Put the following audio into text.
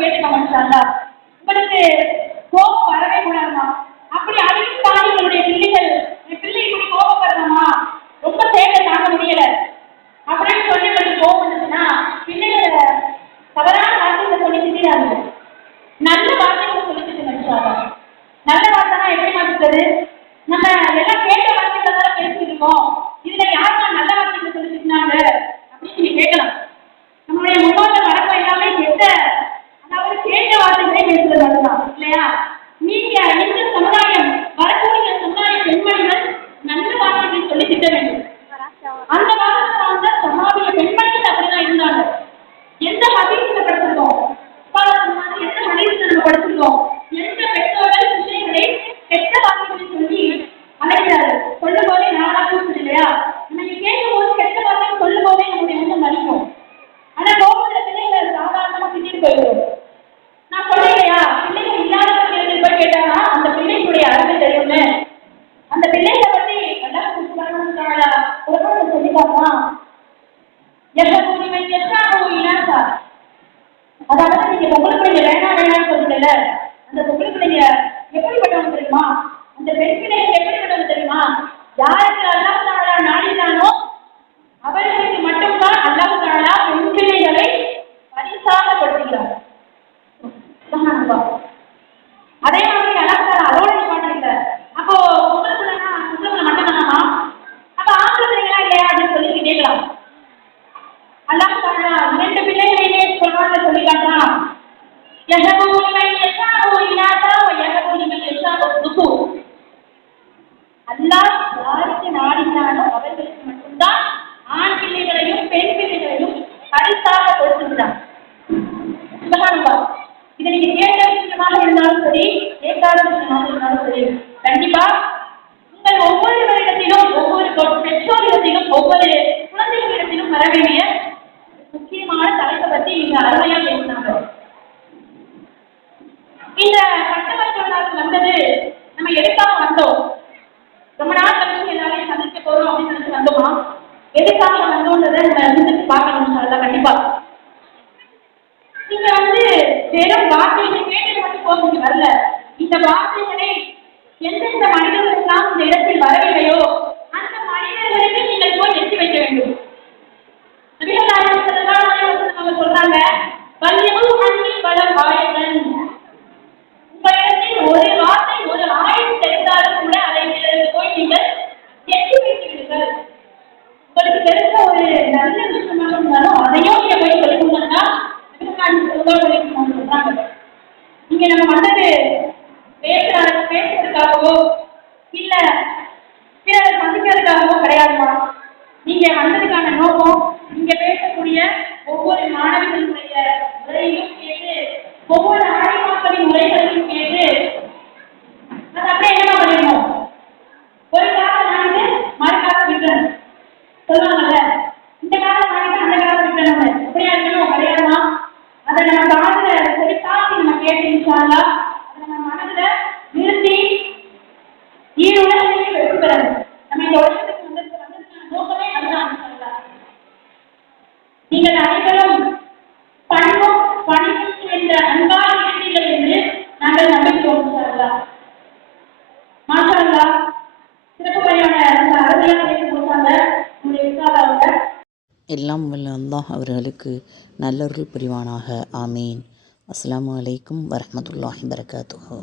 கேட்டுக்கோங்க இன்ஷா அல்லாஹ். உங்களுக்கு கோபம் வரவே கூடாதுமா. அப்படி அதையும் தாண்டி உங்களுடைய பிள்ளைகள் என் பிள்ளை இப்படி கோபப்படுறோமா, ரொம்ப சேட்டை தாங்க முடியல அப்படின்னு சொல்லி உங்களுக்கு கோபம் வந்துச்சுன்னா பிள்ளைகளை தவறான வார்த்தைகளை சொல்லி திட்டாங்க. நல்ல வார்த்தைகளை சொல்லி திட்டுங்க இன்ஷா அல்லாஹ். நல்ல வார்த்தைனா எப்படி மாற்றுறது? நம்ம எல்லாம் கேட்ட வார்த்தைகளை தான் பேசிட்டு இருக்கோம். இதுல யாருக்கா நல்ல வார்த்தைகளை சொல்லி திட்டினாங்க அப்படின்னு நீங்க கேட்கலாம். நம்மளுடைய முன்னோர்கள் வழக்கம் எல்லாமே கெட்ட, அதாவது கேட்ட வார்த்தைகளே பேசுறது அதுதான் இல்லையா? நீங்க இந்த சமுதாயம், வரக்கூடிய சமுதாய பெண்மணிகள் நல்ல வார்த்தைகளை சொல்லி திட்ட வேண்டும். அந்த காலத்துல வாழ்ந்த சமாதிய பெண்மணிகள் அப்படிதான் இருந்தாங்க. எந்த ஹதீஸ்ல படிச்சிருக்கோம், எந்த ஹதீஸ்ல நம்ம படிச்சிருக்கோம், எந்த பெற்றோர்கள் பிள்ளைகளை கெட்ட வார்த்தைகளை சொல்லி அழைக்கிறார்கள். சொல்லும் போதே நாளாக இல்லையா? நம்ம கேட்கும் போது கெட்ட வார்த்தை சொல்லும் போதே நம்முடைய உள்ளம் வலிக்கும். ஆனா கோபத்துல பிள்ளைகளை சாதாரணமா திட்டிட்டு போயிடும். நான் சொல்லையா, பிள்ளைகள் இல்லாத பிள்ளைகள் போய் கேட்டாங்கன்னா அந்த பிள்ளைகளுடைய அருமை தெரியும்னு. அந்த பிள்ளைகளை பத்தி எல்லாம் சொல்லிப்பாருமா, அதாவது நீங்க பொங்கல் பிள்ளைங்க வேணாம் வேணாம்னு சொல்றீங்கல்ல, அந்த பொங்கல் பிள்ளைங்க எப்படிப்பட்டவங்க தெரியுமா? அந்த பெண் பிள்ளைங்க எப்படிப்பட்டவங்க தெரியுமா? யாருக்கு அல்லாஹ் தஆலா நாடினானோ அவர்களுக்கு மட்டும்தான் அல்லாஹ் தஆலா பெண் பிள்ளைகளை பரிசாக கொடுக்கிறார். அதே மாதிரி அல்லாஹ் தஆலா அதோட நிப்பாட்டல. அப்போ பொங்கல் பிள்ளைனா பொங்கல் மட்டும் தானாமா? அப்ப ஆண்கள் பிள்ளைங்களா இல்லையா அப்படின்னு சொல்லி கேட்கலாம். அல்லாஹ் தஆலா இரண்டு பிள்ளைகளையுமே குர்ஆன்ல சொல்லி காட்டுறான். யஹபு லிமன் யஷாஉ இனாஸா வ யஹபு லிமன் யஷாஉ ذுகூர். அல்லாஹ் யாருக்கு நாடினானோ அவர்களுக்கு மட்டும்தான் ஆண் பிள்ளைகளையும் பெண் பிள்ளைகளையும் பரிசாக கொடுத்துக்கிறான். சுப்ஹானல்லாஹ். இதை நீங்க கேட்ட விஷயமாக இருந்தாலும் சரி, கேட்காத விஷயமாக இருந்தாலும் சரி, கண்டிப்பா உங்கள் ஒவ்வொருவரிடத்திலும், ஒவ்வொரு பெற்றோரிடத்திலும், ஒவ்வொரு குழந்தைகளிடத்திலும் வர வேண்டிய முக்கியமான தலைப்பை பத்தி நீங்க அருமையா பேசினாங்க. இந்த கட்டமைப்பு வந்தது நம்ம எதுக்காக வந்தோம்? ரொம்ப நாள் கழிச்சு எல்லாரையும் சந்திக்க போறோம் அப்படின்னு நினைச்சு வந்தோமா? எதுக்காக வந்தோன்றதை நம்ம சிந்திச்சு பார்க்கணும். கண்டிப்பா நீங்க வெறும் வார்த்தைகளை கேட்டு மட்டும் போக வரல. இந்த வார்த்தைகளை எந்தெந்த மனிதர்கள் எல்லாம் இந்த இடத்தில் வரவில்லையோ அந்த மனிதர்களுக்கு நீங்கள் போய் எட்டி வைக்க வேண்டும். நபிகள் நாயகம் ஸல்லல்லாஹு அலைஹி வஸல்லம் சொல்றாங்க, வல்யகு அன்னி வலவ் ஆயத்தன். உங்களிடத்தில் ஒரு வார்த்தை, ஒரு ஆயத்து தெரிந்தாலும் கூட அதை போய் நீங்கள் எட்டி வைக்கிறீர்கள். உங்களுக்கு தெரிந்த ஒரு நல்ல விஷயமாக இருந்தாலும் அதையும் நீங்க போய் சொல்லிக்கணும்னா சொல்றாங்க. இங்க நம்ம வந்தது பேசுறதுக்காகவோ இல்ல பிறரை சந்திக்கிறதுக்காகவோ கிடையாதுமா. நீங்க வந்ததுக்கான நோக்கம் இங்க பேசக்கூடிய ஒவ்வொரு மாணவிகளுடைய உரையையும் கேட்டு, ஒவ்வொரு ஆய்வாக்களின் உரைகளையும் கேட்டு அது அப்படியே என்ன பண்ணிடணும், ஒரு காலம் வாங்கிட்டு மறுகாலம் விட்டணும் சொல்லுவாங்கல்ல. இந்த காலம் வாங்கிட்டு அந்த காலம் விட்டணும் அப்படியா இருக்கணும்? கிடையாதுமா. அதை நம்ம காதுல செலுத்தாக்கி நம்ம கேட்டு இன்ஷா அல்லாஹ் அதை நம்ம மனதுல நிறுத்தி ஈருலகையும் வெற்றி பெறணும். நம்ம இந்த உலகத்துக்கு வந்ததுக்கான நோக்கமே அதுதான். நீங்கள் அனைவரும் பண்பும் பணிவும் என்ற அன்பான இருந்தீர்கள் என்று நாங்கள் நம்பிக்கிறோம். மாஷா அல்லாஹ். சிறப்பு வழியான அந்த அருமையாக பேச கொடுத்தாங்க உங்களுடைய விசாலாவுங்க. எல்லாம் வல்ல அல்லாஹ் அவர்களுக்கு நல்லருள் புரிவானாக. ஆமீன். அஸ்ஸலாமு அலைக்கும் வரஹ்மத்துல்லாஹி வபரகாத்துஹு.